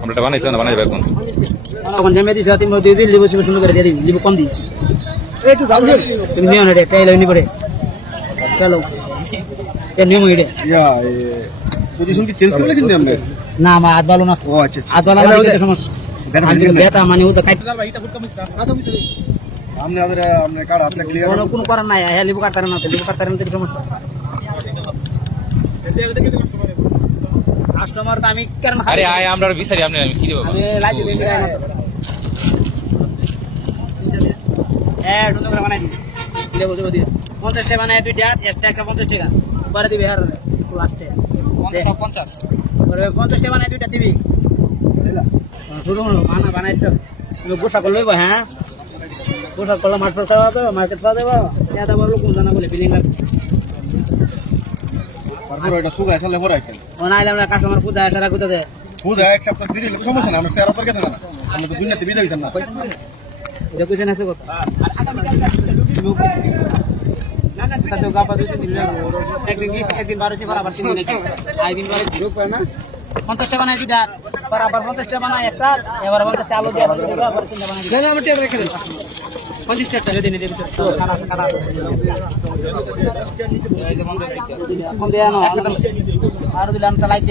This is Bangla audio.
আমরা এটা বানাইছি না বানাই যাবে এখন। এখন জমে দিস তুমি দুই দিন লিবু সুন্দর করে দিবি লিবু কম দিস একটু জাল দিয়ে তুমি নিও না রে একটা এলো নিবরে চলো। এ নিয়ম এটা ইয়া পজিশন কি চেঞ্জ করে লেছেন আপনি না আমার হাত ভালো না। ও আচ্ছা আচ্ছা। হাত ভালো না দিতে সমস্যা। ব্যথা আমি পাচ্ছেন না? মানে কাট আপনি আমাদের আপনি কার হাতটা ক্লিয়ার কোনো কোনো করার নাই হ্যাঁ লিবু কাটতারে না লিবু কাটতারে না সমস্যা। কাস্টমার আমি কেন আরে আয় আমরা বিচারি আপনি আমি কি দেবো? আমি লাইট দিই না হ্যাঁ সুন্দর করে বানাই দিস দিলে বুঝে বুঝে পঞ্চাশ টাকা বানাই তুই দেখ একটা একটা পঞ্চাশ টাকা। পরে দিবি হ্যাঁ লাস্টে। পঞ্চাশ পরে পঞ্চাশ। টাকা বানাই দুইটা দিবি। শুরু মানা বানাই তো গোসা করলে হ্যাঁ? গোসা করলে মাঠ পাওয়া যাবে মার্কেট পাওয়া যাবে। এটা বলল কোন জানা বলে ফিলিং তারপর এটা সুগা আসলে পরে একটা ও না আইলাম না কাস্টমার কোথায় একটা কোথায় বুঝা এক সপ্তাহ দিলে সমস্যা না আমরা স্যার আপনার কাছে না। আমরা তো দুনিয়াতে বিদায় হইছেন না এটা কইছে না সে কথা তা তো গাপা দুই দিন একদিন গিয়ে একদিন বারো চেয়ে আবার তিন দিন। এসে আই দিন বারো না। পঞ্চাশ বানাই দুটা পর আবার পঞ্চাশ বানাই একটা এবার পঞ্চাশ আলু দিয়ে আবার দুটো আবার তিনটা বানাই না আমার টেবিল রেখে পঞ্চাশ টাকা। যদি নিতে খানা আছে খানা আছে। ആറ് ദിലാണ് തലായി